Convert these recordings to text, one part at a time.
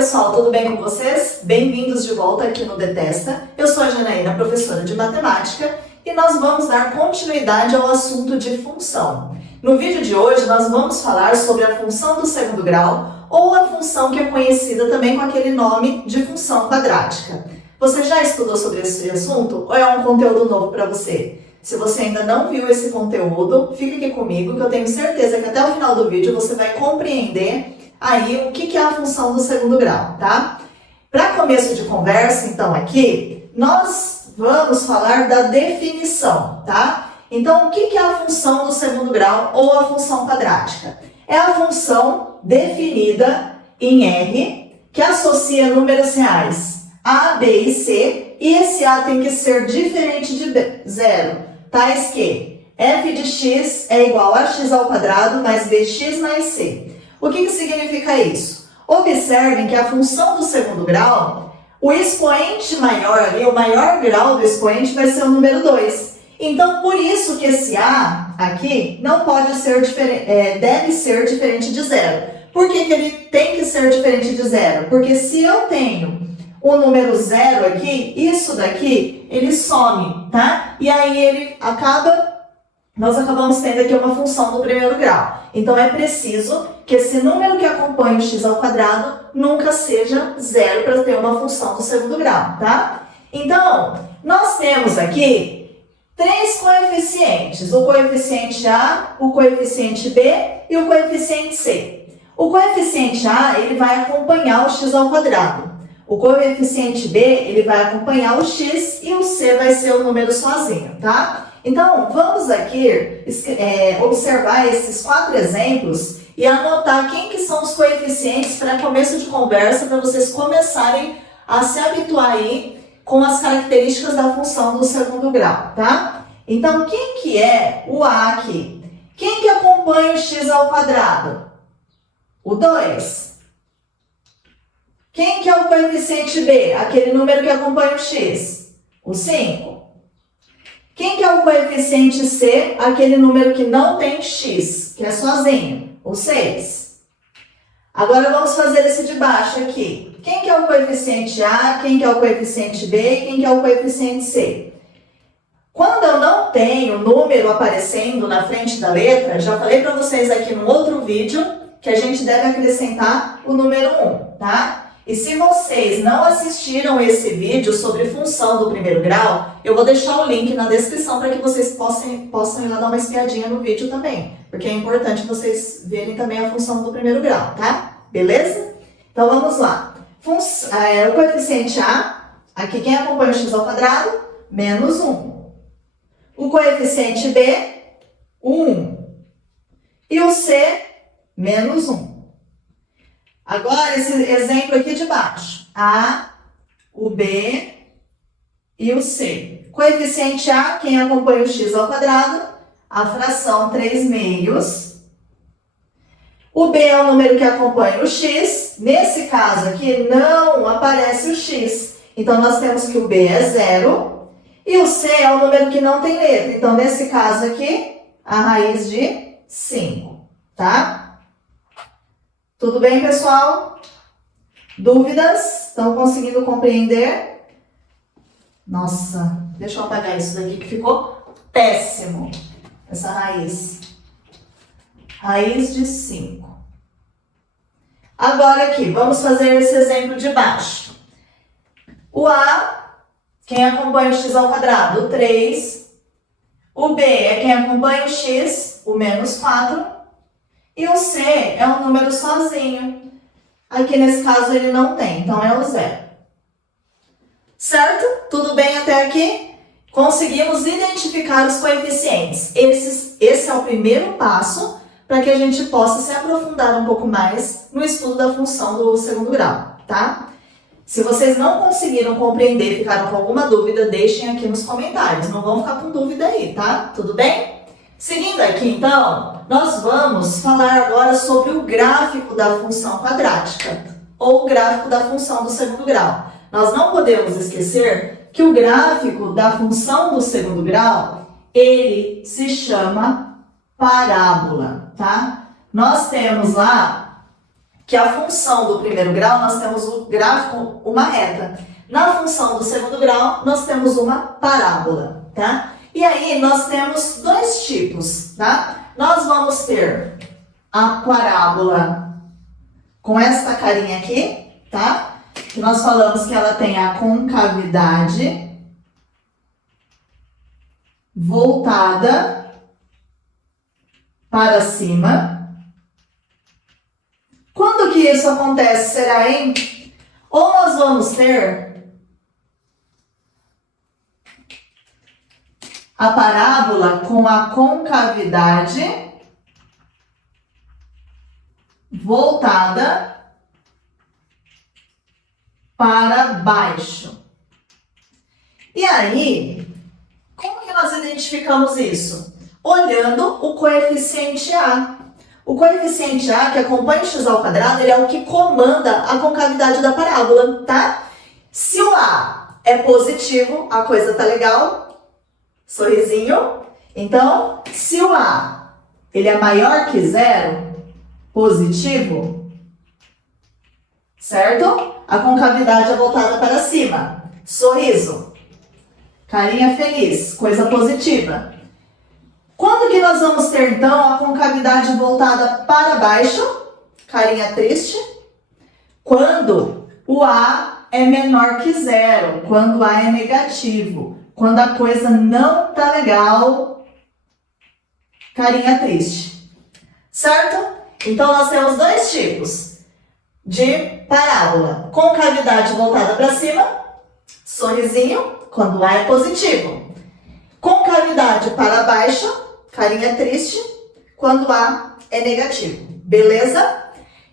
pessoal, tudo bem com vocês? Bem-vindos de volta aqui no Detesta. Eu sou a Janaína, professora de matemática, e nós vamos dar continuidade ao assunto de função. No vídeo de hoje nós vamos falar sobre a função do segundo grau, ou a função que é conhecida também com aquele nome de função quadrática. Você já estudou sobre esse assunto ou é um conteúdo novo para você? Se você ainda não viu esse conteúdo, fica aqui comigo que eu tenho certeza que até o final do vídeo você vai compreender aí o que é a função do segundo grau, tá? Para começo de conversa, então, aqui, nós vamos falar da definição, tá? Então, o que é a função do segundo grau ou a função quadrática? É a função definida em R, que associa números reais A, B e C, e esse A tem que ser diferente de zero, tais que f de x é igual a x ao quadrado mais bx mais c. O que significa isso? Observem que a função do segundo grau, o expoente maior ali, o maior grau do expoente vai ser o número 2. Então, por isso que esse A aqui não pode ser deve ser diferente de zero. Por que ele tem que ser diferente de zero? Porque se eu tenho o número 0 aqui, isso daqui, ele some, tá? E aí nós acabamos tendo aqui uma função do primeiro grau. Então, é preciso que esse número que acompanha o x ao quadrado nunca seja zero para ter uma função do segundo grau, tá? Então, nós temos aqui três coeficientes. O coeficiente A, o coeficiente B e o coeficiente C. O coeficiente A, ele vai acompanhar o x ao quadrado. O coeficiente B, ele vai acompanhar o x e o C vai ser o número sozinho, tá? Então, vamos aqui observar esses 4 exemplos e anotar quem que são os coeficientes para começo de conversa, para vocês começarem a se habituar aí com as características da função do segundo grau, tá? Então, quem que é o A aqui? Quem que acompanha o x ao quadrado? O 2. Quem que é o coeficiente B? Aquele número que acompanha o x? O 5. Quem que é o coeficiente C? Aquele número que não tem x, que é sozinho, o 6. Agora vamos fazer esse de baixo aqui. Quem que é o coeficiente A? Quem que é o coeficiente B? E quem que é o coeficiente C? Quando eu não tenho número aparecendo na frente da letra, já falei para vocês aqui no outro vídeo que a gente deve acrescentar o número 1, tá? E se vocês não assistiram esse vídeo sobre função do primeiro grau, eu vou deixar o link na descrição para que vocês possam ir lá dar uma espiadinha no vídeo também. Porque é importante vocês verem também a função do primeiro grau, tá? Beleza? Então vamos lá. O coeficiente A, aqui quem acompanha o x ao quadrado, menos 1. O coeficiente B, 1. E o C, menos 1. Agora, esse exemplo aqui de baixo. A, o B e o C. Coeficiente A, quem acompanha o x ao quadrado, a fração 3 meios. O B é o número que acompanha o x. Nesse caso aqui, não aparece o x. Então, nós temos que o B é 0. E o C é o número que não tem letra. Então, nesse caso aqui, a raiz de 5, tá? Tudo bem, pessoal? Dúvidas? Estão conseguindo compreender? Nossa, deixa eu apagar isso daqui que ficou péssimo. Essa raiz. Raiz de 5. Agora aqui, vamos fazer esse exemplo de baixo. O A, quem acompanha o x ao quadrado, o 3. O B é quem acompanha o x, o menos 4. E o C é um número sozinho. Aqui nesse caso ele não tem, então é o 0. Certo? Tudo bem até aqui? Conseguimos identificar os coeficientes. Esse é o primeiro passo para que a gente possa se aprofundar um pouco mais no estudo da função do segundo grau, tá? Se vocês não conseguiram compreender, ficaram com alguma dúvida, deixem aqui nos comentários. Não vão ficar com dúvida aí, tá? Tudo bem? Seguindo aqui, então, nós vamos falar agora sobre o gráfico da função quadrática, ou o gráfico da função do segundo grau. Nós não podemos esquecer que o gráfico da função do segundo grau, ele se chama parábola, tá? Nós temos lá que a função do primeiro grau, nós temos o gráfico, uma reta. Na função do segundo grau, nós temos uma parábola, tá? E aí, nós temos dois tipos, tá? Nós vamos ter a parábola com esta carinha aqui, tá? Que nós falamos que ela tem a concavidade voltada para cima. Quando que isso acontece? Será, hein? Ou nós vamos ter a parábola com a concavidade voltada para baixo. E aí, como que nós identificamos isso? Olhando o coeficiente A. O coeficiente A, que acompanha o x ao quadrado, ele é o que comanda a concavidade da parábola, tá? Se o A é positivo, a coisa tá legal, sorrisinho. Então, se o A ele é maior que zero, positivo, certo? A concavidade é voltada para cima, sorriso, carinha feliz, coisa positiva. Quando que nós vamos ter, então, a concavidade voltada para baixo, carinha triste? Quando o A é menor que zero, quando o A é negativo, quando a coisa não tá legal, carinha triste, certo? Então, nós temos dois tipos de parábola. Concavidade voltada para cima, sorrisinho, quando o A é positivo. Concavidade para baixo, carinha triste, quando o A é negativo. Beleza?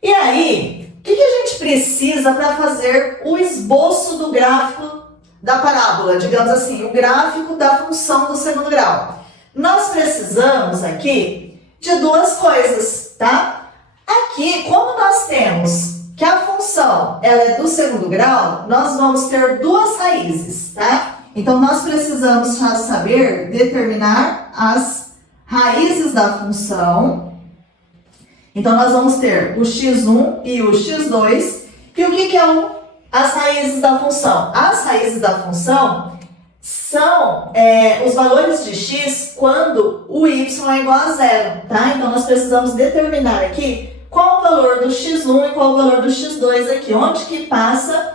E aí, o que a gente precisa para fazer o esboço do gráfico da parábola? Digamos assim, o gráfico da função do segundo grau. Nós precisamos aqui de duas coisas, tá? Aqui, como nós temos que a função ela é do segundo grau, nós vamos ter duas raízes, tá? Então, nós precisamos já saber determinar as raízes da função. Então, nós vamos ter o x1 e o x2. E o que é as raízes da função? As raízes da função são os valores de x quando o y é igual a zero, tá? Então, nós precisamos determinar aqui qual o valor do x1 e qual o valor do x2 aqui. Onde que passa,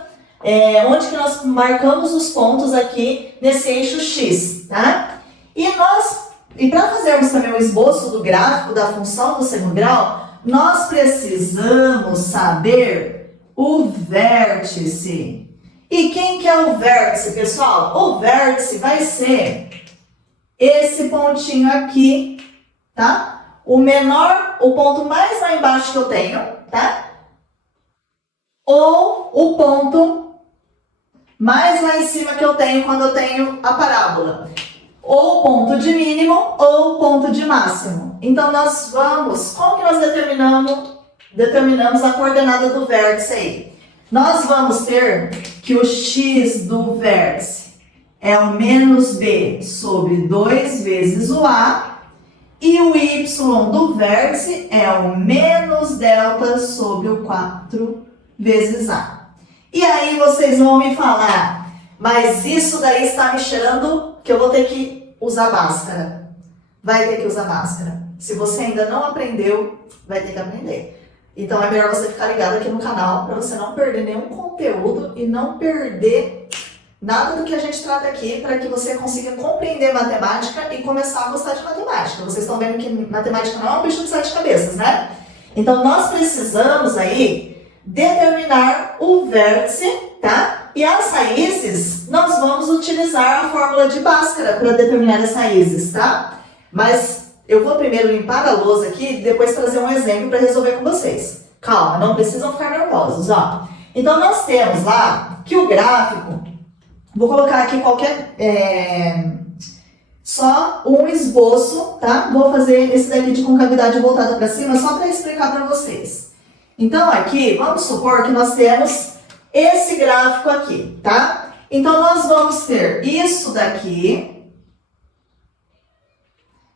onde que nós marcamos os pontos aqui nesse eixo x, tá? E para fazermos também o esboço do gráfico da função do segundo grau, nós precisamos saber o vértice. E quem que é o vértice, pessoal? O vértice vai ser esse pontinho aqui, tá? O ponto mais lá embaixo que eu tenho, tá? Ou o ponto mais lá em cima que eu tenho quando eu tenho a parábola. Ou ponto de mínimo ou ponto de máximo. Então, nós vamos... Como que nós determinamos a coordenada do vértice aí? Nós vamos ter que o x do vértice é o menos b sobre 2 vezes o a. E o y do vértice é o menos delta sobre o 4 vezes a. E aí vocês vão me falar, mas isso daí está me cheirando que eu vou ter que usar máscara. Vai ter que usar máscara. Se você ainda não aprendeu, vai ter que aprender. Então é melhor você ficar ligado aqui no canal para você não perder nenhum conteúdo e não perder nada do que a gente trata aqui, para que você consiga compreender matemática e começar a gostar de matemática. Vocês estão vendo que matemática não é um bicho de 7 cabeças, né? Então, nós precisamos aí determinar o vértice, tá? E as raízes, nós vamos utilizar a fórmula de Bhaskara para determinar as raízes, tá? Mas eu vou primeiro limpar a lousa aqui e depois trazer um exemplo para resolver com vocês. Calma, não precisam ficar nervosos, ó. Então, nós temos lá que o gráfico... Vou colocar aqui só um esboço, tá? Vou fazer esse daqui de concavidade voltada para cima só para explicar para vocês. Então, aqui, vamos supor que nós temos esse gráfico aqui, tá? Então, nós vamos ter isso daqui,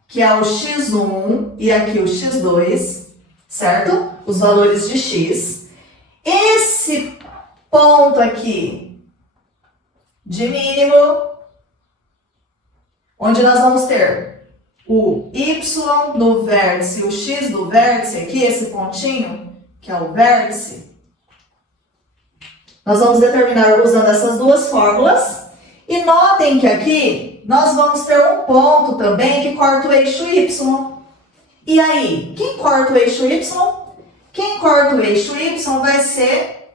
que é o x1 e aqui o x2. certo? Os valores de x. Esse ponto aqui de mínimo, onde nós vamos ter o y do vértice e o x do vértice, aqui esse pontinho, que é o vértice, nós vamos determinar usando essas duas fórmulas. E notem que aqui nós vamos ter um ponto também que corta o eixo y. E aí, quem corta o eixo y? Quem corta o eixo y vai ser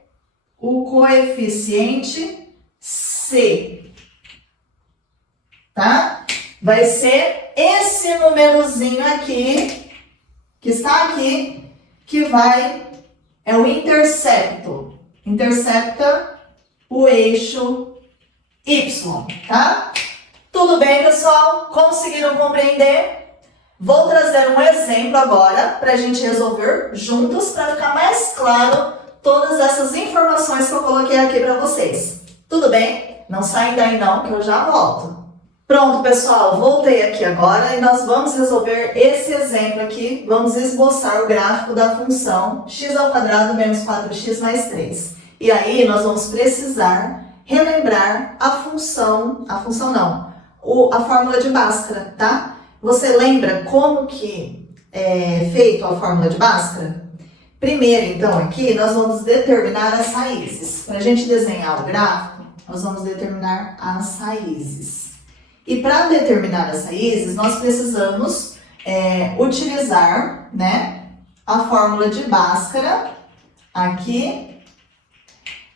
o coeficiente c, tá? Vai ser esse númerozinho aqui, que está aqui, que é o intercepto. Intercepta o eixo y, tá? Tudo bem, pessoal? Conseguiram compreender? Vou trazer um exemplo agora para a gente resolver juntos, para ficar mais claro todas essas informações que eu coloquei aqui para vocês. Tudo bem? Não saem daí não, que eu já volto. Pronto, pessoal, voltei aqui agora e nós vamos resolver esse exemplo aqui. Vamos esboçar o gráfico da função x² menos 4x mais 3. E aí nós vamos precisar relembrar a fórmula de Bhaskara, tá? Você lembra como que é feito a fórmula de Bhaskara? Primeiro, então, aqui nós vamos determinar as raízes. Para a gente desenhar o gráfico, nós vamos determinar as raízes. E para determinar as raízes, nós precisamos utilizar, né, a fórmula de Bhaskara aqui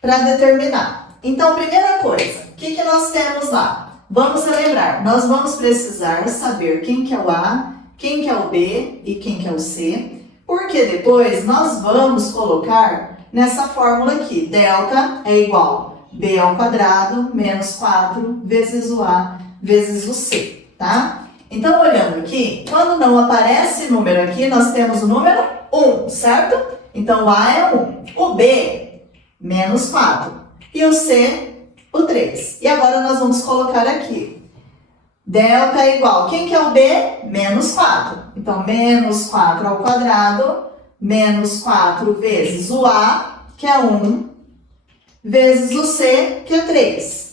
para determinar. Então, primeira coisa, o que nós temos lá? Vamos relembrar, nós vamos precisar saber quem que é o A, quem que é o B e quem que é o C, porque depois nós vamos colocar nessa fórmula aqui, delta é igual a b² menos 4 vezes o A vezes o C, tá? Então, olhando aqui, quando não aparece número aqui, nós temos o número 1, certo? Então, o A é 1, o B, menos 4, e o C, o 3. E agora nós vamos colocar aqui, delta é igual, quem que é o B? Menos 4. Então, menos 4 ao quadrado, menos 4 vezes o A, que é 1, vezes o C, que é 3.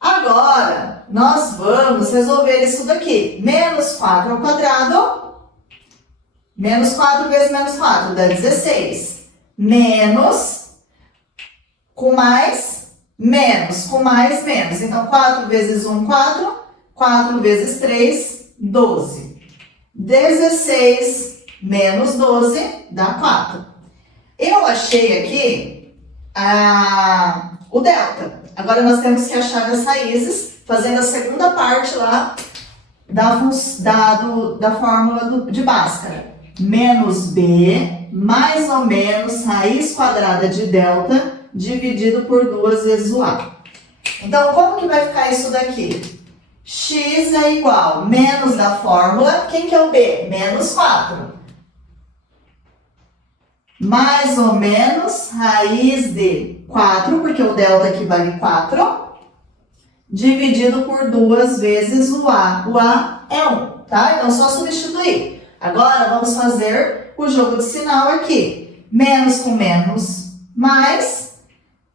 Agora, nós vamos resolver isso daqui. Menos 4 ao quadrado, menos 4 vezes menos 4 dá 16. Menos, com mais, menos, com mais, menos. Então, 4 vezes 1, 4. 4 vezes 3, 12. 16 menos 12 dá 4. Eu achei aqui o delta. Agora nós temos que achar as raízes, fazendo a segunda parte lá da fórmula de Bhaskara. Menos b, mais ou menos, raiz quadrada de delta, dividido por 2 vezes o a. Então, como que vai ficar isso daqui? X é igual, menos da fórmula, quem que é o b? Menos 4. Mais ou menos, raiz de 4, porque o delta aqui vale 4, dividido por 2 vezes o a. O a é 1, tá? Então, só substituir. Agora, vamos fazer o jogo de sinal aqui. Menos com menos, mais.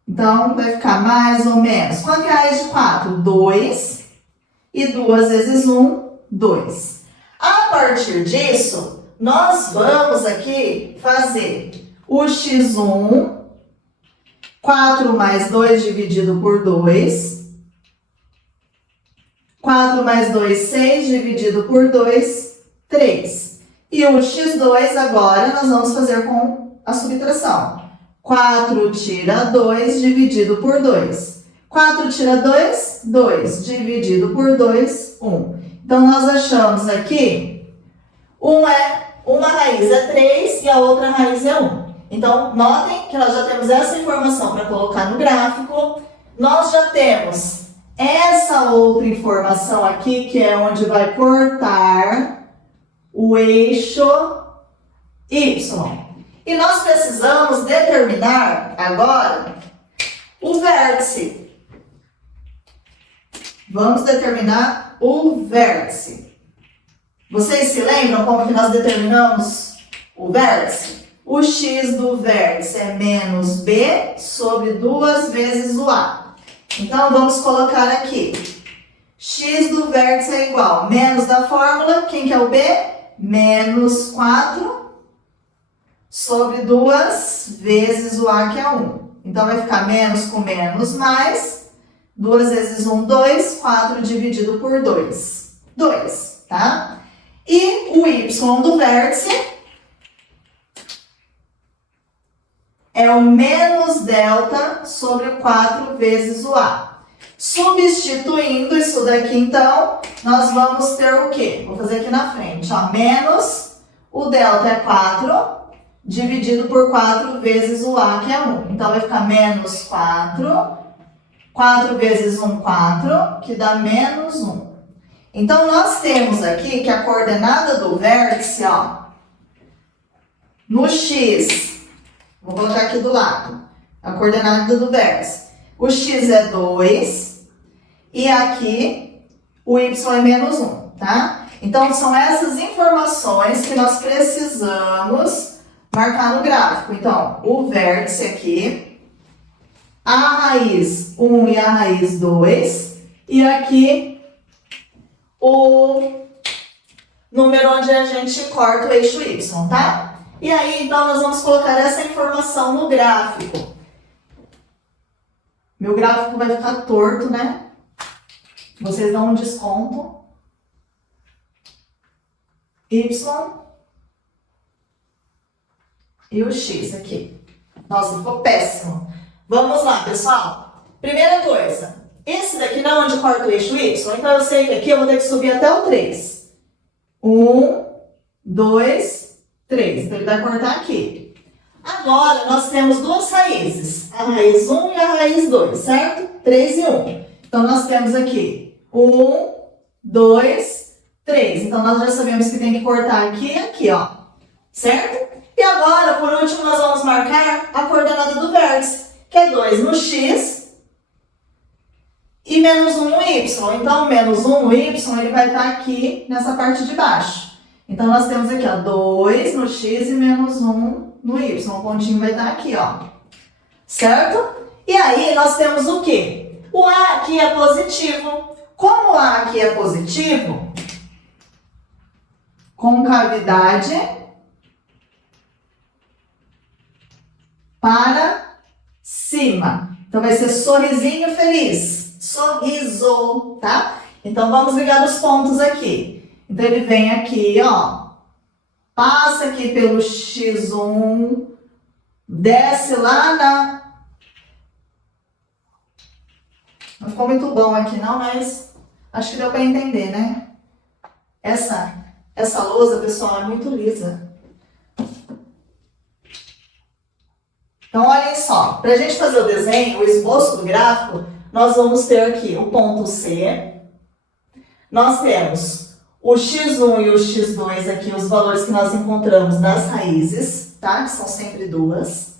Então, vai ficar mais ou menos. Quanto é a raiz de 4? 2. E 2 vezes 1, 2. A partir disso, nós vamos aqui fazer o x1, 4 mais 2 dividido por 2. 4 mais 2, 6 dividido por 2, 3. E o x2 agora nós vamos fazer com a subtração. 4 tira 2 dividido por 2. 4 tira 2, 2. Dividido por 2, 1. Então, nós achamos aqui, uma raiz é 3 e a outra raiz é 1. Então, notem que nós já temos essa informação para colocar no gráfico. Nós já temos essa outra informação aqui, que é onde vai cortar o eixo Y. E nós precisamos determinar agora o vértice. Vamos determinar o vértice. Vocês se lembram como que nós determinamos o vértice? O x do vértice é menos b sobre 2 vezes o a. Então, vamos colocar aqui. X do vértice é igual, menos da fórmula, quem que é o b? Menos 4 sobre 2 vezes o a, que é 1. Então, vai ficar menos com menos mais. 2 vezes 1, 2. 4 dividido por 2. 2, tá? E o y do vértice é o menos delta sobre 4 vezes o a. Substituindo isso daqui, então, nós vamos ter o quê? Vou fazer aqui na frente, ó. Menos, o delta é 4, dividido por 4 vezes o a, que é 1. Então, vai ficar menos 4. 4 vezes 1, 4, que dá menos 1. Então, nós temos aqui que a coordenada do vértice, ó, no x, vou colocar aqui do lado, a coordenada do vértice. O x é 2 e aqui o y é menos 1, tá? Então, são essas informações que nós precisamos marcar no gráfico. Então, o vértice aqui, a raiz 1 e a raiz 2, e aqui o número onde a gente corta o eixo y, tá? E aí, então, nós vamos colocar essa informação no gráfico. Meu gráfico vai ficar torto, né? Vocês dão um desconto. Y e o x aqui. Nossa, ficou péssimo. Vamos lá, pessoal. Primeira coisa, esse daqui não é onde corta o eixo y, então eu sei que aqui eu vou ter que subir até o 3. 1, 2, 3. Então ele vai cortar aqui. Agora, nós temos duas raízes, a raiz 1 e a raiz 2, certo? 3 e 1. Então, nós temos aqui 1, 2, 3. Então, nós já sabemos que tem que cortar aqui e aqui, ó. Certo? E agora, por último, nós vamos marcar a coordenada do vértice, que é 2 no x e menos 1 no y. Então, menos 1 no y, ele vai estar aqui nessa parte de baixo. Então, nós temos aqui, ó, 2 no x e menos 1 no y. O pontinho vai estar aqui, ó. Certo? E aí, nós temos o quê? O a aqui é positivo. Como o a aqui é positivo, concavidade para cima. Então, vai ser sorrisinho feliz. Sorriso, tá? Então, vamos ligar os pontos aqui. Então, ele vem aqui, ó. Passa aqui pelo x1, desce lá na... Não ficou muito bom aqui não, mas acho que deu para entender, né? Essa lousa, pessoal, é muito lisa. Então, olhem só. Para a gente fazer o desenho, o esboço do gráfico, nós vamos ter aqui o ponto C. Nós temos o x1 e o x2 aqui, os valores que nós encontramos das raízes, tá? Que são sempre duas.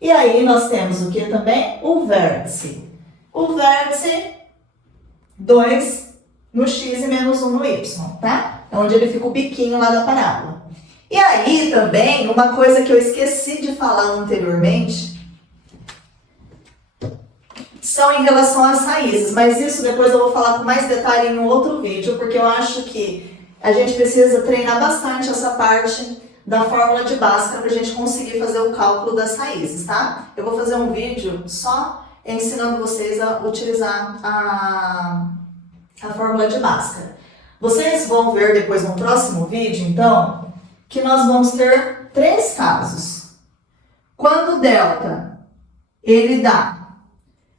E aí, nós temos o que também? O vértice. O vértice 2 no x e menos 1 no y, tá? É onde ele fica o biquinho lá da parábola. E aí, também, uma coisa que eu esqueci de falar anteriormente, são em relação às raízes, mas isso depois eu vou falar com mais detalhe em um outro vídeo, porque eu acho que a gente precisa treinar bastante essa parte da fórmula de Bhaskara para a gente conseguir fazer o cálculo das raízes, tá? Eu vou fazer um vídeo só ensinando vocês a utilizar a fórmula de Bhaskara. Vocês vão ver depois no próximo vídeo, então, que nós vamos ter 3 casos. Quando o delta ele dá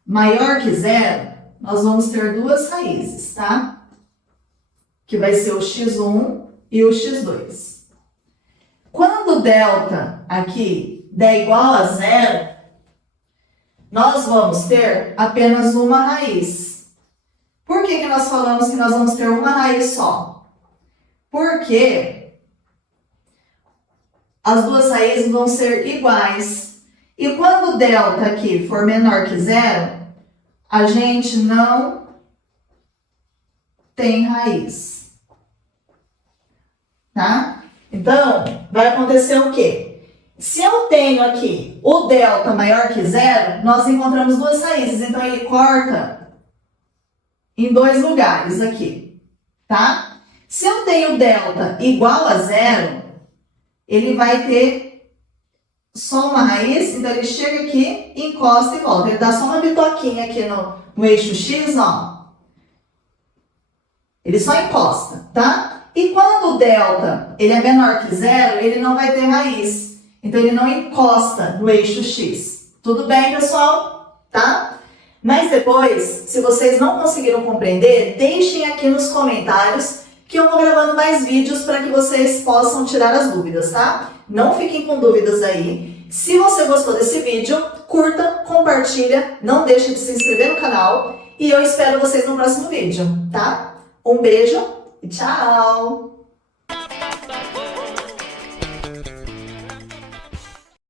maior que 0, nós vamos ter 2 raízes, tá? Que vai ser o x1 e o x2. Quando o delta aqui der igual a 0, nós vamos ter apenas uma raiz. Por que nós falamos que nós vamos ter uma raiz só? Porque as duas raízes vão ser iguais. E quando o delta aqui for menor que 0, a gente não tem raiz. Tá? Então, Então, vai acontecer o quê? Se eu tenho aqui o delta maior que zero, nós encontramos duas raízes. Então, ele corta em dois lugares aqui, tá? Se eu tenho delta igual a zero, ele vai ter só uma raiz. Então, ele chega aqui, encosta e volta. Ele dá só uma bitoquinha aqui no eixo X, ó. Ele só encosta, tá? E quando o delta ele é menor que zero, ele não vai ter raiz. Então, ele não encosta no eixo X. Tudo bem, pessoal? Tá? Mas depois, se vocês não conseguiram compreender, deixem aqui nos comentários que eu vou gravando mais vídeos para que vocês possam tirar as dúvidas, tá? Não fiquem com dúvidas aí. Se você gostou desse vídeo, curta, compartilha, não deixe de se inscrever no canal e eu espero vocês no próximo vídeo, tá? Um beijo e tchau!